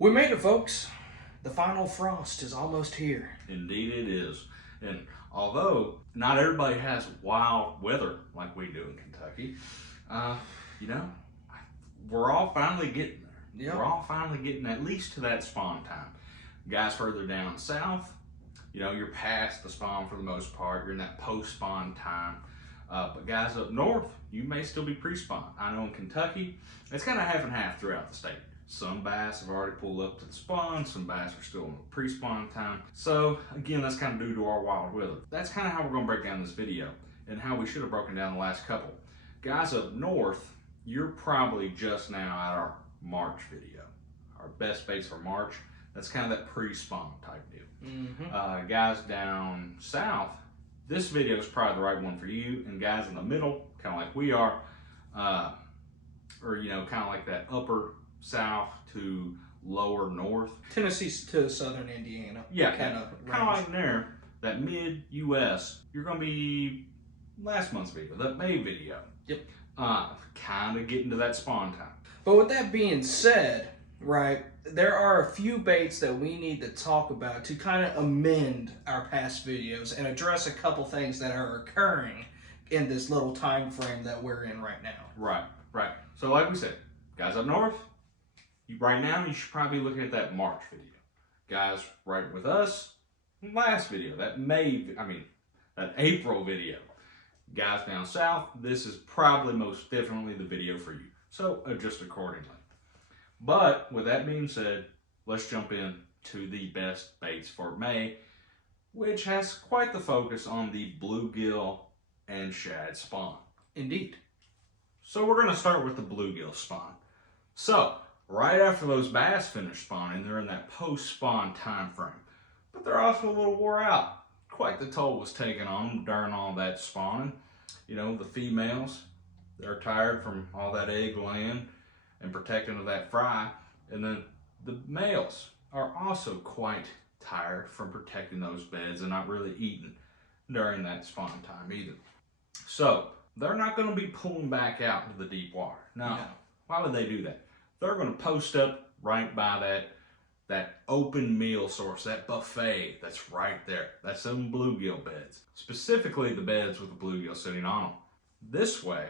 We made it, folks. The final frost is almost here. Indeed it is. And although not everybody has wild weather like we do in Kentucky, you know, we're all finally getting there. Yep. We're all finally getting at least to that spawn time. Guys further down south, you're past the spawn for the most part. You're in that post-spawn time. But guys up north, you may still be pre-spawn. I know in Kentucky, it's kind of half and half throughout the state. Some bass have already pulled up to the spawn, some bass are still in the pre-spawn time. So again, that's kind of due to our wild weather. That's kind of how we're gonna break down this video and how we should have broken down the last couple. Guys up north, you're probably just now at our March video. Our best baits for March, that's kind of that pre-spawn type deal. Guys down south, this video is probably the right one for you, and guys in the middle, kind of like we are, or kind of like that upper south to lower north. Tennessee to southern Indiana. Yeah, kind of like there, that mid-US, you're going to be last month's video, that May video. Yep. Kind of getting to that spawn time. But with that being said, right, there are a few baits that we need to talk about to kind of amend our past videos and address a couple things that are occurring in this little time frame that we're in right now. Right. So like we said, guys up north, right now you should probably be looking at that March video. Guys right with us, last video, that April video. Guys down south, this is probably most definitely the video for you. So adjust accordingly. But with that being said, let's jump in to the best baits for May, which has quite the focus on the bluegill and shad spawn. Indeed. So we're going to start with the bluegill spawn. So right after those bass finish spawning, they're in that post-spawn time frame, but they're also a little wore out. Quite the toll was taken on them during all that spawning. The females, they're tired from all that egg laying and protecting of that fry, and then the males are also quite tired from protecting those beds and not really eating during that spawn time either. So they're not going to be pulling back out into the deep water. Now, why would they do that? They're going to post up right by that open meal source, that buffet that's right there. That's some bluegill beds, specifically the beds with the bluegill sitting on them. This way,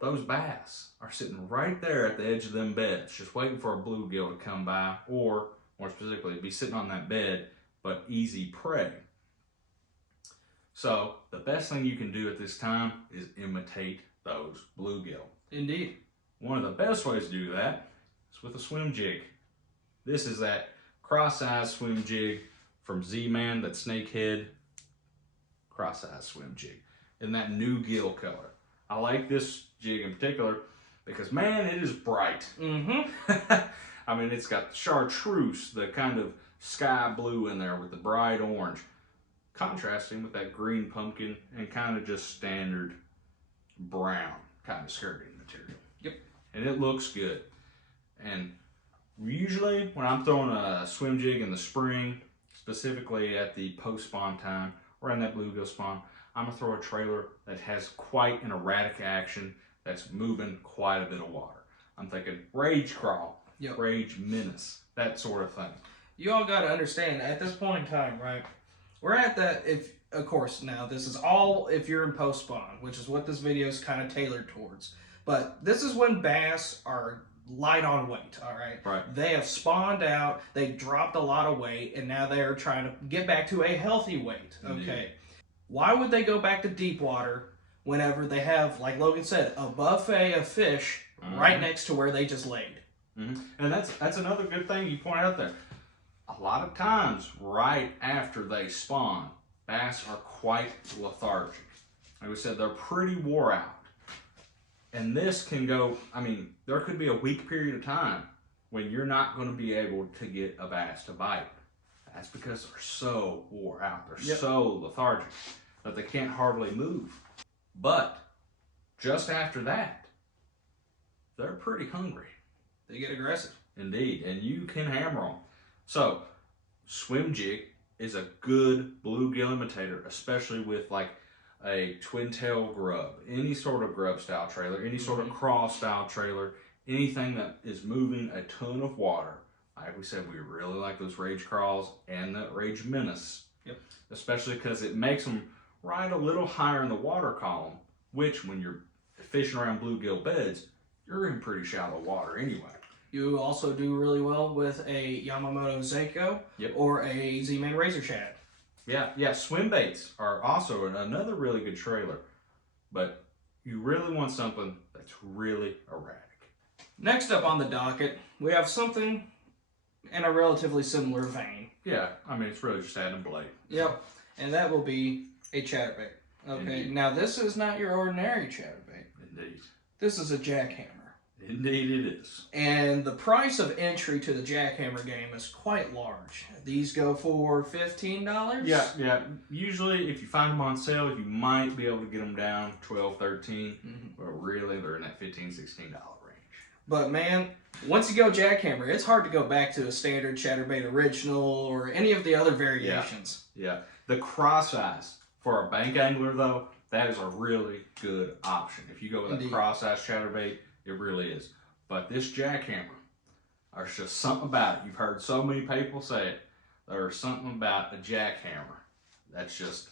those bass are sitting right there at the edge of them beds, just waiting for a bluegill to come by, or more specifically, be sitting on that bed, but easy prey. So the best thing you can do at this time is imitate those bluegill. Indeed. One of the best ways to do that is with a swim jig. This is that cross-eyes swim jig from Z-Man, that snakehead cross-eyes swim jig in that new gill color. I like this jig in particular because, man, it is bright. I mean, it's got the chartreuse, the kind of sky blue in there with the bright orange, contrasting with that green pumpkin and kind of just standard brown kind of skirting material. Yep. And it looks good. And usually when I'm throwing a swim jig in the spring, specifically at the post-spawn time or in that bluegill spawn, I'm going to throw a trailer that has quite an erratic action that's moving quite a bit of water. I'm thinking rage crawl, rage menace, that sort of thing. You all got to understand, at this point in time, right, we're at that, of course, now this is all if you're in post-spawn, which is what this video is kind of tailored towards. But this is when bass are light on weight, all right? Right. They have spawned out, they dropped a lot of weight, and now they are trying to get back to a healthy weight, okay? Indeed. Why would they go back to deep water whenever they have, like Logan said, a buffet of fish right next to where they just laid? And that's another good thing you point out there. A lot of times, right after they spawn, bass are quite lethargic. Like we said, they're pretty wore out. And this can go, there could be a week period of time when you're not going to be able to get a bass to bite. That's because they're so wore out. They're so lethargic that they can't hardly move. But just after that, they're pretty hungry. They get aggressive. Indeed, and you can hammer them. So, swim jig is a good bluegill imitator, especially with like a twin tail grub, any sort of grub style trailer, any sort of crawl style trailer, anything that is moving a ton of water like we said, we really like those rage crawls and the rage menace. Yep. Especially because it makes them ride a little higher in the water column, which when you're fishing around bluegill beds, you're in pretty shallow water anyway. You also do really well with a Yamamoto Seiko or a Z-Man Razor Shad. Yeah, swim baits are also another really good trailer, but you really want something that's really erratic. Next up on the docket, we have something in a relatively similar vein. Yeah, I mean, it's really just adding blade. Yep, and that will be a chatterbait. Okay, Indeed. now this is not your ordinary chatterbait. Indeed. This is a jackhammer. Indeed it is. And the price of entry to the jackhammer game is quite large. These go for $15? Yeah. Usually, if you find them on sale, you might be able to get them down $12, $13, but really they're in that $15, $16 range. But man, once you go jackhammer, it's hard to go back to a standard chatterbait original or any of the other variations. Yeah. The cross eyes for a bank angler, though, that is a really good option. If you go with a cross eyes chatterbait, it really is. But this jackhammer, there's just something about it. You've heard so many people say it. There's something about a jackhammer that's just,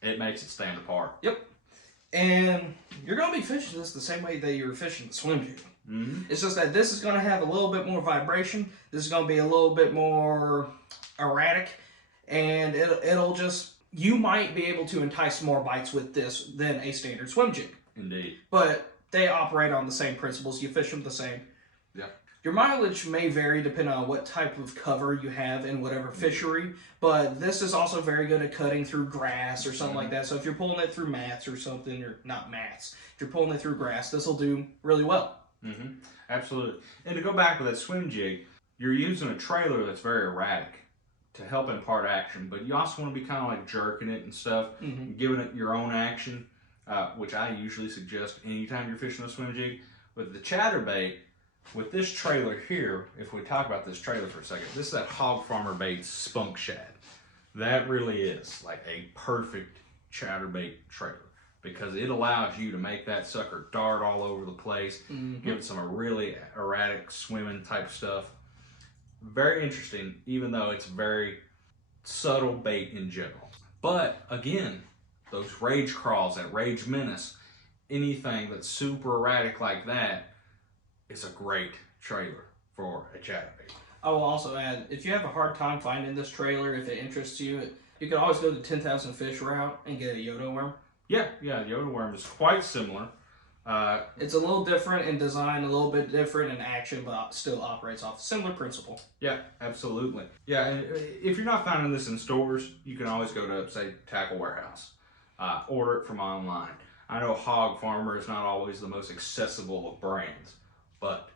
it makes it stand apart. Yep. And you're going to be fishing this the same way that you're fishing the swim jig. It's just that this is going to have a little bit more vibration. This is going to be a little bit more erratic. And it'll just, you might be able to entice more bites with this than a standard swim jig. Indeed. But they operate on the same principles. You fish them the same. Yeah. Your mileage may vary depending on what type of cover you have in whatever fishery, but this is also very good at cutting through grass or something like that. So if you're pulling it through mats or something, or not mats, if you're pulling it through grass, this will do really well. Absolutely. And to go back with that swim jig, you're using a trailer that's very erratic to help impart action, but you also want to be kind of like jerking it and stuff, giving it your own action. Which I usually suggest anytime you're fishing a swim jig. With the chatterbait, with this trailer here, if we talk about this trailer for a second, this is that Hog Farmer Baits Spunk Shad. That really is like a perfect chatterbait trailer because it allows you to make that sucker dart all over the place, give it some really erratic swimming type stuff. Very interesting, even though it's very subtle bait in general. But again, those rage crawls, that rage menace, anything that's super erratic like that is a great trailer for a chatterbait. I will also add, if you have a hard time finding this trailer, if it interests you, you can always go the 10,000 fish route and get a Yodo worm. Yeah, Yodo worm is quite similar. It's a little different in design, a little bit different in action, but still operates off a similar principle. Yeah, absolutely. Yeah, and if you're not finding this in stores, you can always go to, say, Tackle Warehouse. Order it from online. I know Hog Farmer is not always the most accessible of brands, but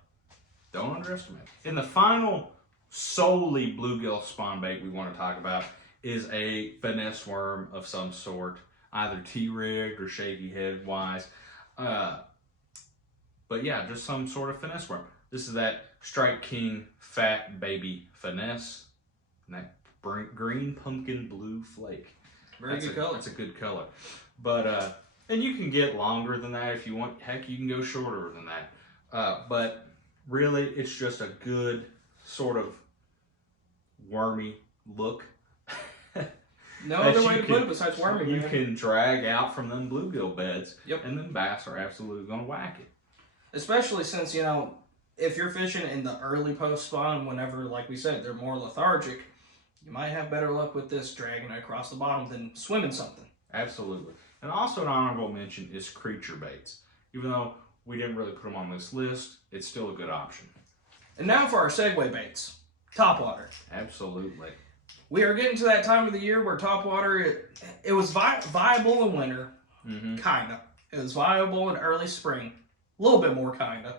don't underestimate it. And the final solely bluegill spawn bait we want to talk about is a finesse worm of some sort, either T-rigged or shaky head wise. But yeah, just some sort of finesse worm. This is that Strike King Fat Baby Finesse, and that green pumpkin blue flake. Very good color. It's a good color. But, and you can get longer than that if you want. Heck, you can go shorter than that. But really, it's just a good sort of wormy look. No other way to put it besides wormy. You can drag out from them bluegill beds, Yep. and then bass are absolutely going to whack it. Especially since, you know, if you're fishing in the early post spawn, whenever, like we said, they're more lethargic, you might have better luck with this dragging it across the bottom than swimming something. Absolutely. And also an honorable mention is creature baits. Even though we didn't really put them on this list, it's still a good option. And now for our segue baits. Topwater. Absolutely. We are getting to that time of the year where topwater, it was viable in winter, kinda. It was viable in early spring, a little bit more kinda.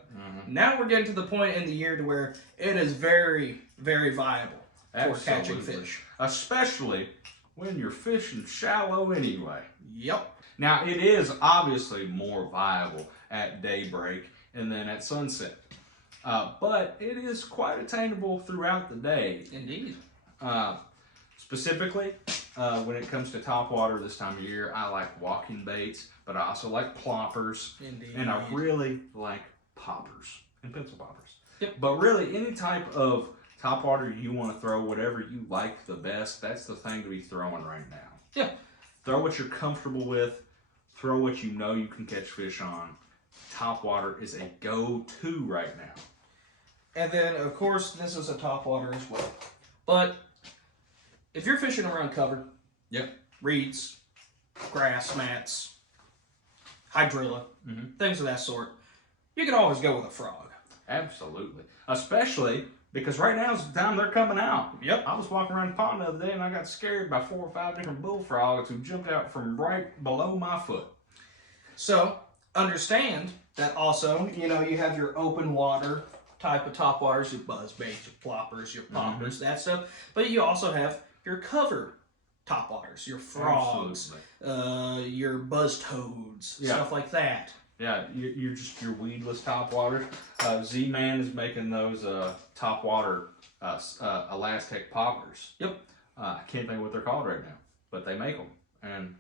Now we're getting to the point in the year to where it is very, very viable for catching fish. Especially when you're fishing shallow anyway. Yep. Now it is obviously more viable at daybreak and then at sunset. But it is quite attainable throughout the day. Indeed. Specifically, when it comes to topwater this time of year, I like walking baits, but I also like ploppers. Indeed. And I really like poppers and pencil poppers. Yep. But really, any type of Topwater, you want to throw whatever you like the best. That's the thing to be throwing right now. Yeah. Throw what you're comfortable with. Throw what you know you can catch fish on. Topwater is a go-to right now. And then, of course, this is a topwater as well. But if you're fishing around cover, yep, reeds, grass mats, hydrilla, things of that sort, you can always go with a frog. Absolutely. Especially because right now is the time they're coming out. Yep. I was walking around the pond the other day and I got scared by 4 or 5 different bullfrogs who jumped out from right below my foot. So, understand that also, you know, you have your open water type of topwaters, your buzzbaits, your floppers, your poppers, that stuff. But you also have your cover topwaters, your frogs, your buzz toads, stuff like that. Yeah, you're just your weedless topwaters. Z-Man is making those topwater elastic poppers. Yep. I can't think of what they're called right now, but they make them, and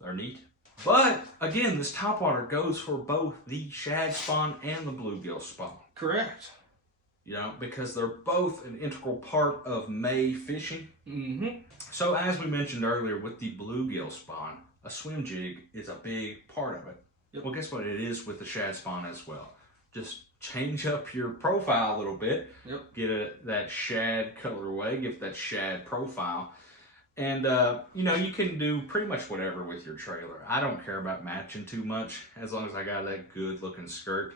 they're neat. But, again, this topwater goes for both the shad spawn and the bluegill spawn. Correct. You know, because they're both an integral part of May fishing. So, as we mentioned earlier with the bluegill spawn, a swim jig is a big part of it. Yep. Well, guess what? It is with the shad spawn as well. Just change up your profile a little bit. Yep. Get that shad colorway, give that shad profile. And, you know, you can do pretty much whatever with your trailer. I don't care about matching too much as long as I got that good looking skirt.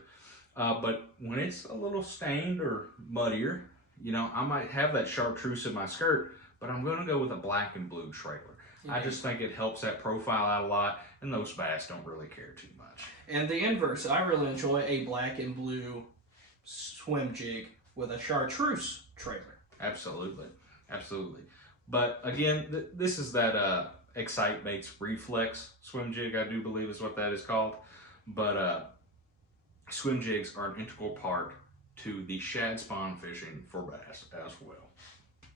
But when it's a little stained or muddier, you know, I might have that chartreuse in my skirt, but I'm going to go with a black and blue trailer. I just think it helps that profile out a lot, and those bass don't really care too much. And the inverse, I really enjoy a black and blue swim jig with a chartreuse trailer. Absolutely, absolutely. But again, this is that Excite Baits Reflex swim jig, I do believe is what that is called. But swim jigs are an integral part to the shad spawn fishing for bass as well.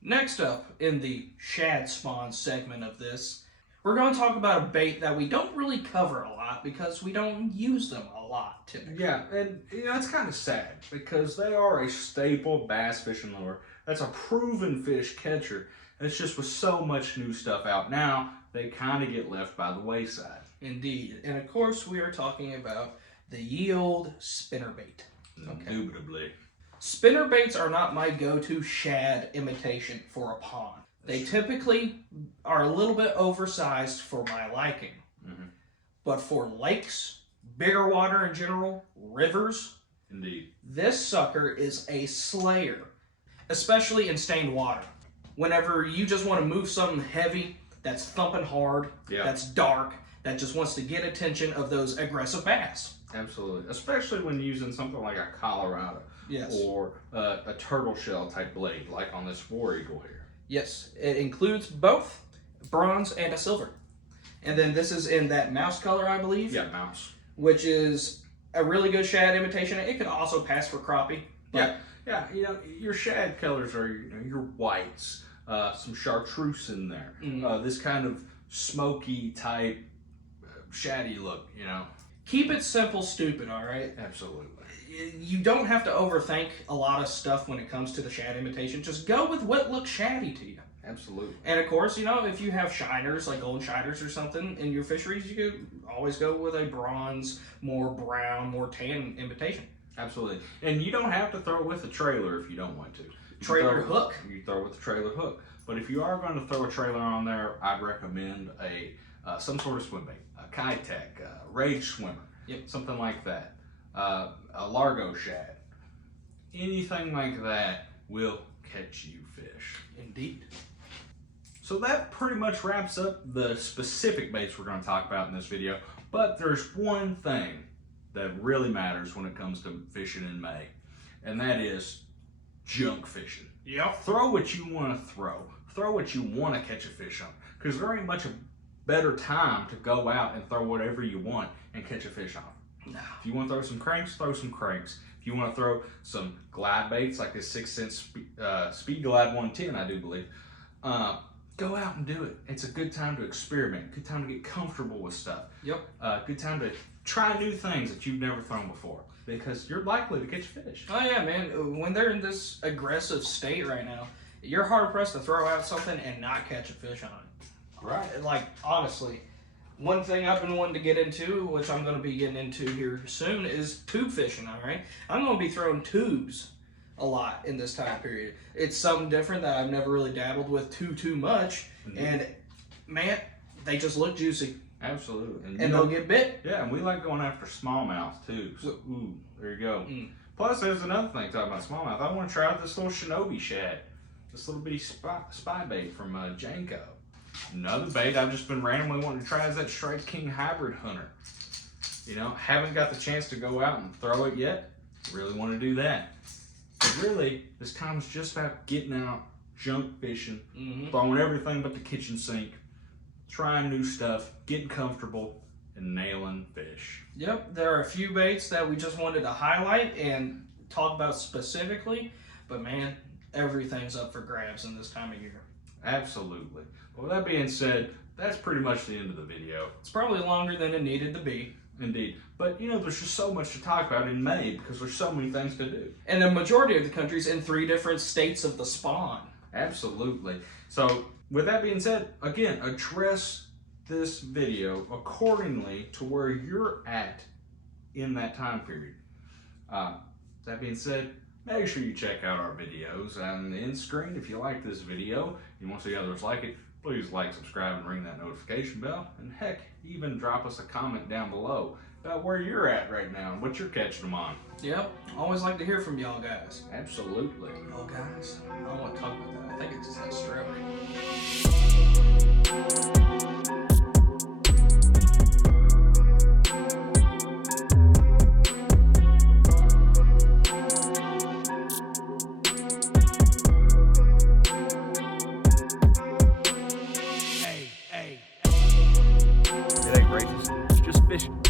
Next up in the shad spawn segment of this, we're going to talk about a bait that we don't really cover a lot because we don't use them a lot typically. Yeah, and you know, it's kind of sad because they are a staple bass fishing lure. That's a proven fish catcher. It's just with so much new stuff out now, they kind of get left by the wayside. Indeed. And of course, we are talking about the yield spinnerbait. Indubitably. Spinnerbaits are not my go-to shad imitation for a pond. They typically are a little bit oversized for my liking. But for lakes, bigger water in general, rivers, indeed, this sucker is a slayer, especially in stained water. Whenever you just want to move something heavy that's thumping hard, that's dark, that just wants to get attention of those aggressive bass. Absolutely, especially when using something like a Colorado or a turtle shell type blade, like on this War Eagle here. Yes, it includes both bronze and a silver. And then this is in that mouse color, I believe. Yeah, mouse. Which is a really good shad imitation. It could also pass for crappie. Yeah, you know, your shad colors are your whites, some chartreuse in there, this kind of smoky type shaddy look, you know. Keep it simple, stupid, all right? Absolutely. You don't have to overthink a lot of stuff when it comes to the shad imitation. Just go with what looks shaddy to you. Absolutely. And of course, you know, if you have shiners, like gold shiners or something in your fisheries, you could always go with a bronze, more brown, more tan imitation. Absolutely. And you don't have to throw it with a trailer if you don't want to. Trailer hook. You throw it with a trailer hook. But if you are going to throw a trailer on there, I'd recommend some sort of swim bait, a Kitech, a Rage Swimmer, something like that. A Largo shad. Anything like that will catch you fish. Indeed. So that pretty much wraps up the specific baits we're going to talk about in this video. But there's one thing that really matters when it comes to fishing in May, and that is junk fishing. Yep. Throw what you want to throw. Throw what you want to catch a fish on, because there ain't much a better time to go out and throw whatever you want and catch a fish on. No. If you want to throw some cranks, throw some cranks. If you want to throw some glide baits like this 6 cent Speed Glide 110, I do believe, go out and do it. It's a good time to experiment, good time to get comfortable with stuff. Yep. Good time to try new things that you've never thrown before. because you're likely to catch fish. Oh yeah, man. When they're in this aggressive state right now, you're hard pressed to throw out something and not catch a fish on it. Right. Like, honestly, one thing I've been wanting to get into, which I'm going to be getting into here soon, is tube fishing. All right, I'm going to be throwing tubes a lot in this time period. It's something different that I've never really dabbled with too much, and man, they just look juicy. Absolutely. And they'll get bit. Yeah, and we like going after smallmouth too. So, ooh, there you go. Plus, there's another thing talking about smallmouth. I want to try out this little shinobi shad. This little bitty spy bait from Janko. Another bait I've just been randomly wanting to try is that Strike King Hybrid Hunter. You know, haven't got the chance to go out and throw it yet. Really want to do that. But really, this time's just about getting out, junk fishing, throwing everything but the kitchen sink, trying new stuff, getting comfortable, and nailing fish. Yep, there are a few baits that we just wanted to highlight and talk about specifically, but man, everything's up for grabs in this time of year. Absolutely. Well, with that being said, that's pretty much the end of the video. It's probably longer than it needed to be. Indeed. But, you know, there's just so much to talk about in May because there's so many things to do. And the majority of the country's in 3 different states of the spawn. Absolutely. So, with that being said, again, address this video accordingly to where you're at in that time period. That being said, make sure you check out our videos on the end screen. If you like this video and you want to see others like it, please like, subscribe, and ring that notification bell. And heck, even drop us a comment down below about where you're at right now and what you're catching them on. Yep, always like to hear from y'all guys. Absolutely. Oh guys, I don't want to talk about that. I think it's just that stroke. It ain't racist, it's just fishing.